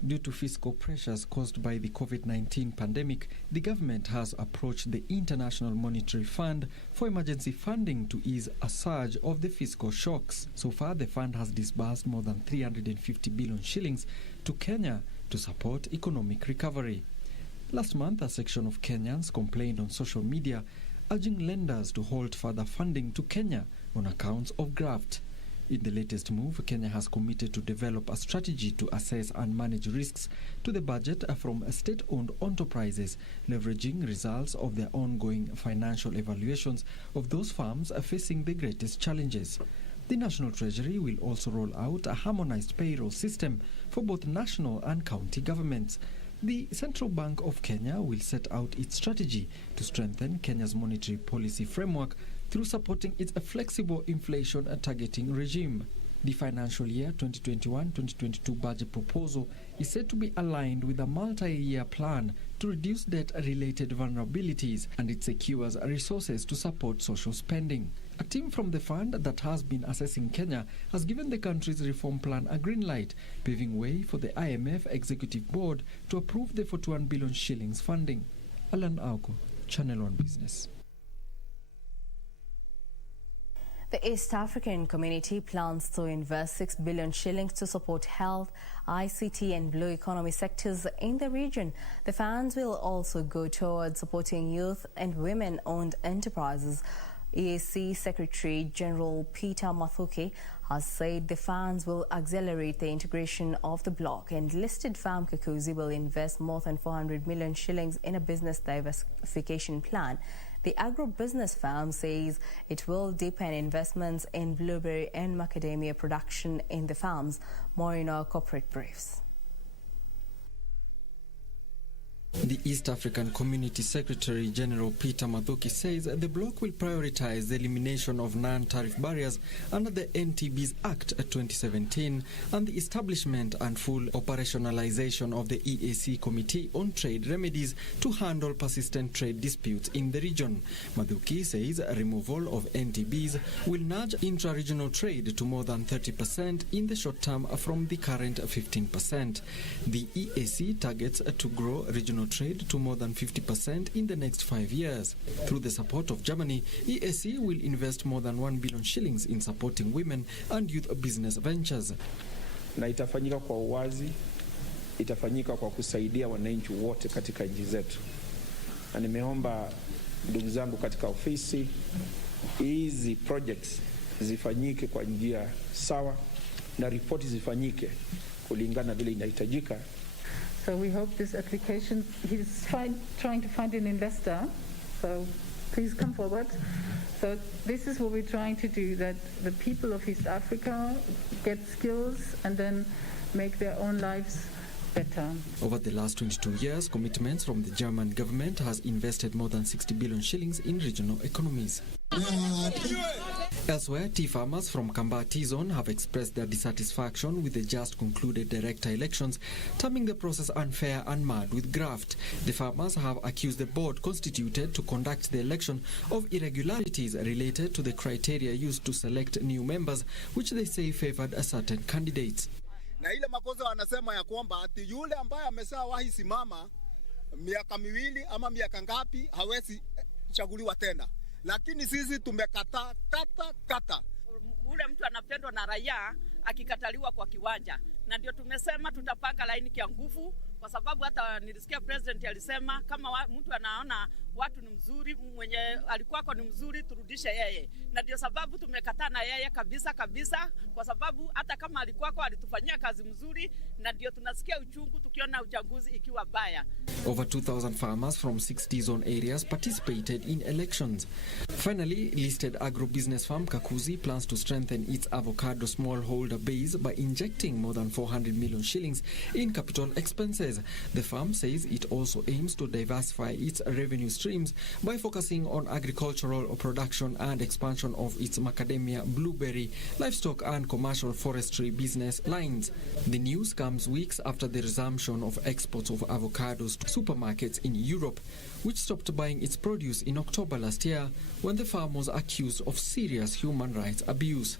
Due to fiscal pressures caused by the COVID-19 pandemic, the government has approached the International Monetary Fund for emergency funding to ease a surge of the fiscal shocks. So far, the fund has disbursed more than 350 billion shillings to Kenya to support economic recovery. Last month, a section of Kenyans complained on social media, urging lenders to halt further funding to Kenya on accounts of graft. In the latest move, Kenya has committed to develop a strategy to assess and manage risks to the budget from state-owned enterprises, leveraging results of their ongoing financial evaluations of those firms facing the greatest challenges. The National Treasury will also roll out a harmonized payroll system for both national and county governments. The Central Bank of Kenya will set out its strategy to strengthen Kenya's monetary policy framework through supporting its flexible inflation targeting regime. The financial year 2021-2022 budget proposal is said to be aligned with a multi-year plan to reduce debt-related vulnerabilities, and it secures resources to support social spending. A team from the fund that has been assessing Kenya has given the country's reform plan a green light, paving way for the IMF Executive Board to approve the 41 billion shillings funding. Alan Auko, Channel 1 Business. The East African community plans to invest 6 billion shillings to support health, ICT and blue economy sectors in the region. The funds will also go towards supporting youth and women-owned enterprises. EAC Secretary General Peter Mathuki has said the funds will accelerate the integration of the bloc, and listed firm Kakuzi will invest more than 400 million shillings in a business diversification plan. The agro-business firm says it will deepen investments in blueberry and macadamia production in the farms. More in our corporate briefs. The East African Community Secretary General Peter Mathuki says the bloc will prioritize the elimination of non-tariff barriers under the NTB's Act 2017 and the establishment and full operationalization of the EAC Committee on Trade Remedies to handle persistent trade disputes in the region. Mathuki says removal of NTBs will nudge intra-regional trade to more than 30% in the short term from the current 15%. The EAC targets to grow regional trade to more than 50% in the next 5 years. Through the support of Germany, EAC will invest more than 1 billion shillings in supporting women and youth business ventures. Na itafanyika kwa uwazi, itafanyika kwa kusaidia wananchi wote katika nchi zetu. Na nimeomba ndugu zangu katika ofisi, hizi projects zifanyike kwa njia sawa na ripoti zifanyike kulingana vile inahitajika. So we hope this application, he's trying to find an investor, so please come forward. So this is what we're trying to do, that the people of East Africa get skills and then make their own lives better. Over the last 22 years, commitments from the German government has invested more than 60 billion shillings in regional economies. Elsewhere, tea farmers from Kamba Tea Zone have expressed their dissatisfaction with the just concluded director elections, terming the process unfair and marred with graft. The farmers have accused the board constituted to conduct the election of irregularities related to the criteria used to select new members, which they say favored a certain candidates. Na ile makosa wanasema ya kwamba ati yule ambaye ameshawahi simama miaka miwili ama miaka ngapi hawezi chaguliwa tena. Lakini sisi tumekata kata. Ule mtu anapendwa na raia akikataliwa kwa kiwanja. Na ndio tumesema tutapanga laini kwa nguvu, kwa sababu hata nilisikia president alisema kama mtu anaona watu ni mzuri, mwenye alikuwako ni mzuri, turudishe yeye. Na ndio sababu tumekataa na yeye kabisa kabisa, kwa sababu hata kama alikuwako alitufanyia kazi mzuri, na ndio tunasikia uchungu tukiona uchaguzi ikiwa baya. Over 2,000 farmers from 60 zone areas participated in elections. Finally, listed agro-business firm Kakuzi plans to strengthen its avocado smallholder base by injecting more than 400 million shillings in capital expenses. The firm says it also aims to diversify its revenue streams by focusing on agricultural production and expansion of its macadamia, blueberry, livestock and commercial forestry business lines. The news comes weeks after the resumption of exports of avocados to supermarkets in Europe, which stopped buying its produce in October last year when the farm was accused of serious human rights abuse.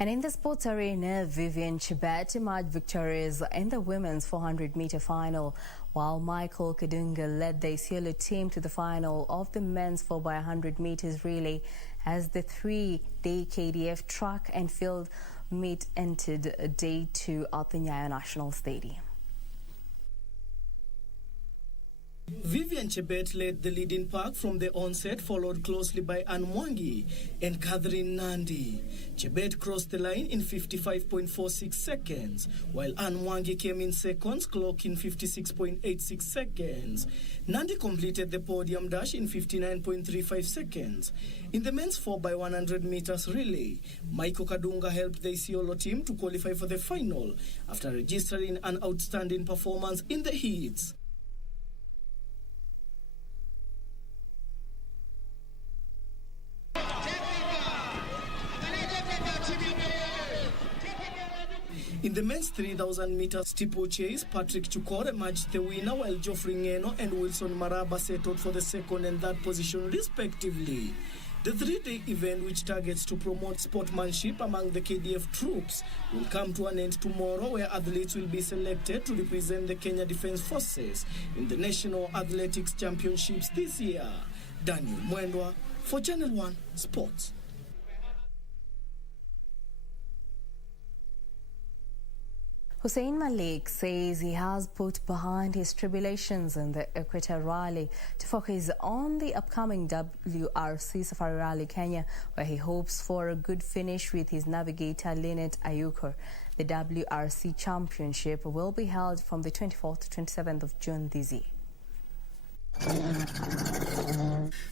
And in the sports arena, Vivian Chebet emerged victorious in the women's 400-meter final, while Michael Kadunga led the Isiolo team to the final of the men's 4x100 meters relay as the three-day KDF track and field meet entered day 2 at the Nyayo National Stadium. Vivian Chebet led the leading pack from the onset, followed closely by Ann Mwangi and Catherine Nandi. Chebet crossed the line in 55.46 seconds, while Ann Mwangi came in seconds, clocking 56.86 seconds. Nandi completed the podium dash in 59.35 seconds. In the men's 4x100 meters relay, Michael Kadunga helped the Isiolo team to qualify for the final after registering an outstanding performance in the heats. In the men's 3,000 meter steeplechase, Patrick Chukor emerged the winner, while Geoffrey Ngeno and Wilson Maraba settled for the second and third position respectively. The three-day event, which targets to promote sportsmanship among the KDF troops, will come to an end tomorrow, where athletes will be selected to represent the Kenya Defence Forces in the National Athletics Championships this year. Daniel Mwendwa for Channel 1 Sports. Hussein Malik says he has put behind his tribulations in the Equator Rally to focus on the upcoming WRC Safari Rally Kenya, where he hopes for a good finish with his navigator Lynette Ayuko. The WRC Championship will be held from the 24th to 27th of June this year.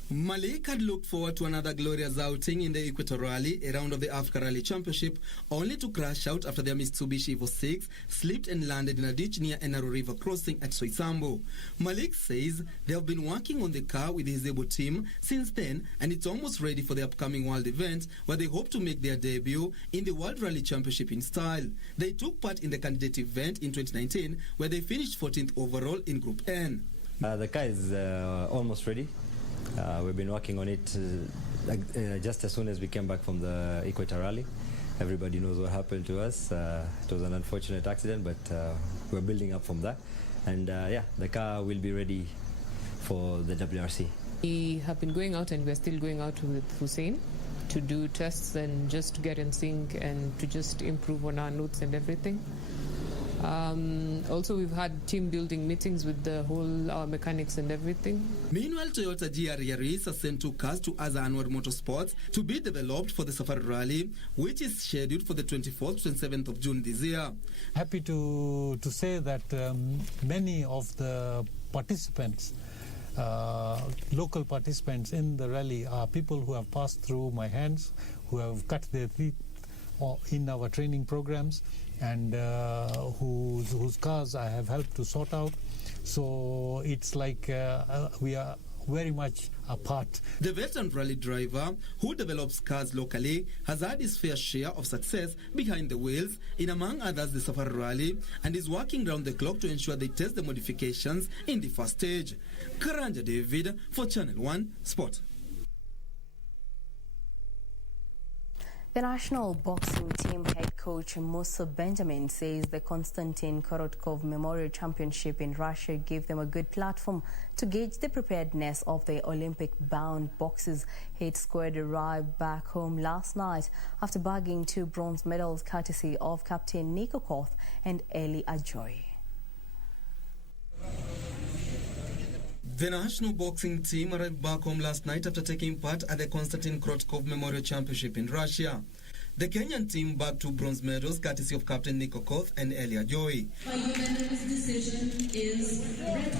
Malik had looked forward to another glorious outing in the Equator Rally, a round of the Africa Rally Championship, only to crash out after their Mitsubishi Evo 6 slipped and landed in a ditch near Enaro River crossing at Soisambo. Malik says they have been working on the car with his Evo team since then, and it's almost ready for the upcoming world event, where they hope to make their debut in the World Rally Championship in style. They took part in the candidate event in 2019, where they finished 14th overall in Group N. The car is almost ready. We've been working on it just as soon as we came back from the Equator Rally. Everybody knows what happened to us. It was an unfortunate accident, but we're building up from that. And yeah, the car will be ready for the WRC. We have been going out, and we're still going out with Hussein to do tests and just to get in sync and to just improve on our notes and everything. Also, we've had team building meetings with the whole our mechanics and everything. Meanwhile, Toyota GR Yaris has sent 2 cars to Azza Anwar Motorsports to be developed for the Safari Rally, which is scheduled for the 24th to 27th of June this year. Happy to say that many of the participants, local participants in the rally, are people who have passed through my hands, who have cut their teeth in our training programs, and whose cars I have helped to sort out. So it's like we are very much a part. The veteran rally driver who develops cars locally has had his fair share of success behind the wheels in, among others, the Safari Rally, and is working round the clock to ensure they test the modifications in the first stage. Karanja David for Channel 1 Sport. The national boxing team head coach Musa Benjamin says the Konstantin Korotkov Memorial Championship in Russia gave them a good platform to gauge the preparedness of the Olympic-bound boxers. Hit squad arrived back home last night after bagging 2 bronze medals courtesy of Captain Nico Koth and Eli Ajoy. The national boxing team arrived back home last night after taking part at the Konstantin Korotkov Memorial Championship in Russia. The Kenyan team bagged 2 bronze medals courtesy of Captain Nico Koth and Eli Ajoy. By unanimous decision is red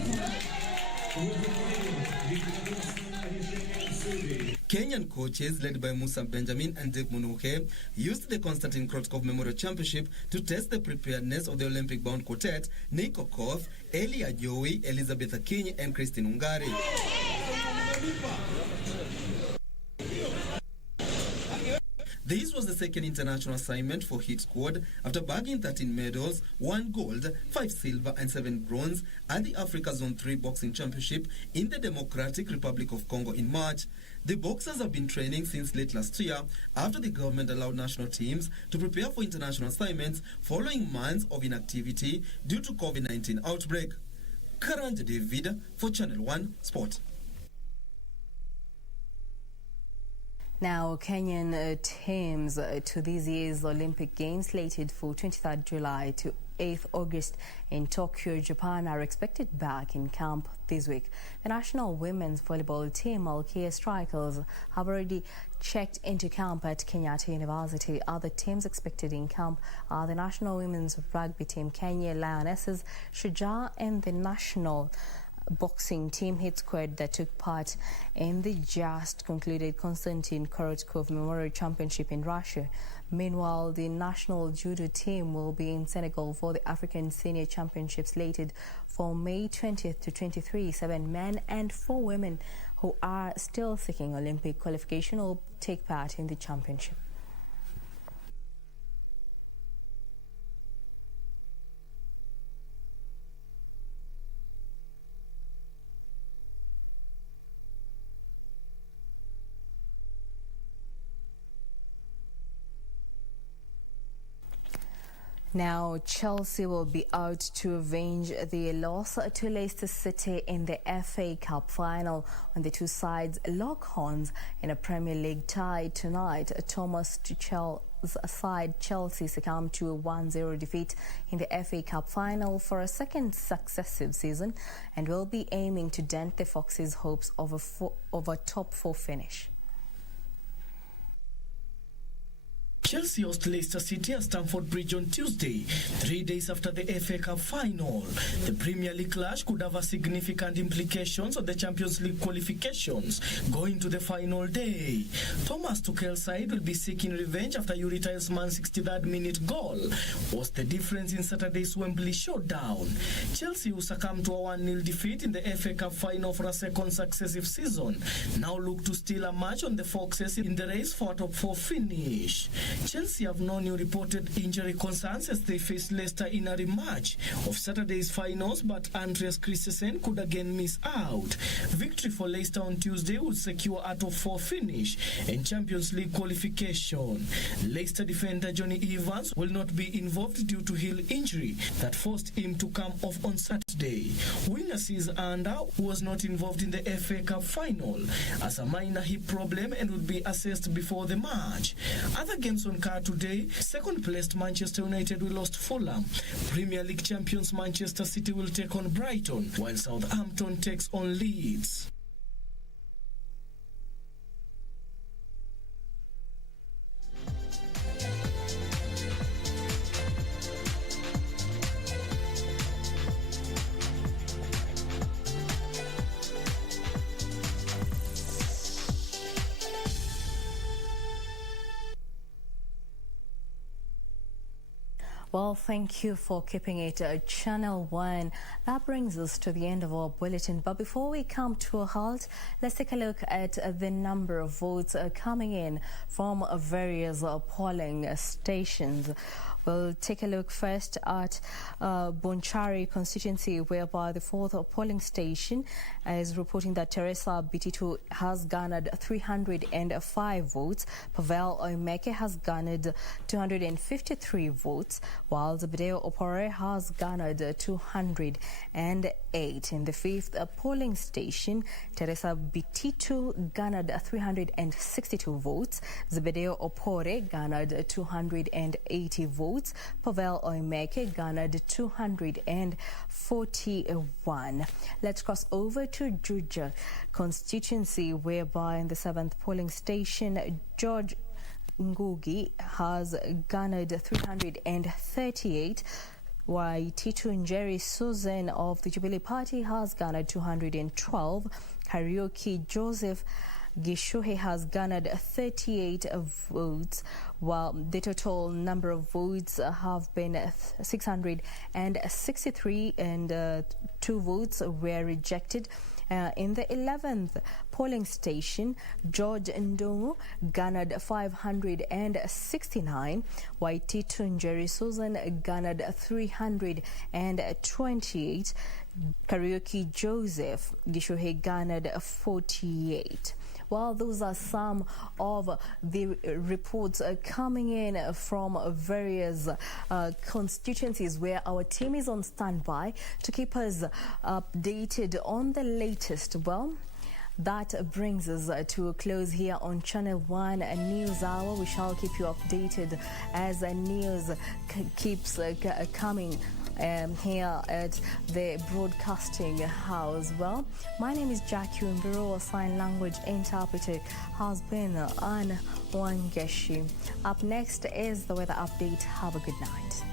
Kenyan coaches led by Musa Benjamin and Dave Munuhe used the Konstantin Korotkov Memorial Championship to test the preparedness of the Olympic-bound quartet Nico Koth, Eli Ajoy, Elizabeth Akinyi and Christine Ungari. This was the second international assignment for Hit Squad after bagging 13 medals, 1 gold, 5 silver and 7 bronze at the Africa Zone 3 Boxing Championship in the Democratic Republic of Congo in March. The boxers have been training since late last year after the government allowed national teams to prepare for international assignments following months of inactivity due to COVID-19 outbreak. Karanja David for Channel 1 Sport. Now, Kenyan teams to this year's Olympic Games slated for 23rd July to 8th August in Tokyo, Japan are expected back in camp this week. The national women's volleyball team, Malkia Strikers, have already checked into camp at Kenyatta University. Other teams expected in camp are the national women's rugby team, Kenya Lionesses, Juja, and the national boxing team Hit Squad that took part in the just concluded Konstantin Korotkov Memorial Championship in Russia. Meanwhile, the national judo team will be in Senegal for the African Senior Championship slated for May 20th to 23. 7 men and 4 women who are still seeking Olympic qualification will take part in the championship. Now, Chelsea will be out to avenge the loss to Leicester City in the FA Cup final when the two sides lock horns in a Premier League tie tonight. Thomas Tuchel's side Chelsea succumbed to a 1-0 defeat in the FA Cup final for a second successive season and will be aiming to dent the Foxes' hopes of a top 4 finish. Chelsea host Leicester City at Stamford Bridge on Tuesday, 3 days after the FA Cup final. The Premier League clash could have a significant implications on the Champions League qualifications going to the final day. Thomas Tuchel's side will be seeking revenge after Yuri Tielemans' 63rd minute goal was the difference in Saturday's Wembley showdown. Chelsea, who succumbed to a 1-0 defeat in the FA Cup final for a second successive season, now look to steal a match on the Foxes in the race for a top 4 finish. Chelsea have no new reported injury concerns as they face Leicester in a rematch of Saturday's finals, but Andreas Christensen could again miss out. Victory for Leicester on Tuesday would secure a top 4 finish and Champions League qualification. Leicester defender Johnny Evans will not be involved due to heel injury that forced him to come off on Saturday. Winger Sis Ander was not involved in the FA Cup final as a minor hip problem and would be assessed before the match. Other games on card today, second-placed Manchester United will host Fulham. Premier League champions Manchester City will take on Brighton, while Southampton takes on Leeds. Well, thank you for keeping it Channel 1. That brings us to the end of our bulletin. But before we come to a halt, let's take a look at the number of votes coming in from various polling stations. We'll take a look first at Bonchari constituency, whereby the fourth polling station is reporting that Teresa Bititu has garnered 305 votes. Pavel Oimeke has garnered 253 votes, while Zebedeo Opore has garnered 208. In the fifth polling station, Teresa Bititu garnered 362 votes. Zebedeo Opore garnered 280 votes. Pavel Oimeke garnered 241. Let's cross over to Juja constituency, whereby in the seventh polling station, George Ngugi has garnered 338. While Titu Njeri Susan of the Jubilee Party has garnered 212. Karaoke Joseph Gishuhe has garnered 38 votes, while the total number of votes have been 663, and 2 votes were rejected. In the 11th polling station, George Ndungu garnered 569, while Titu Njeri Susan garnered 328. Karaoke Joseph Gishuhe garnered 48. Well, those are some of the reports coming in from various constituencies where our team is on standby to keep us updated on the latest. Well, that brings us to a close here on Channel 1 News Hour. We shall keep you updated as news keeps coming here at the broadcasting house. Well, my name is Jacky, Wambiru, a sign language interpreter has been Anne Wangeshi. Up next is the weather update. Have a good night.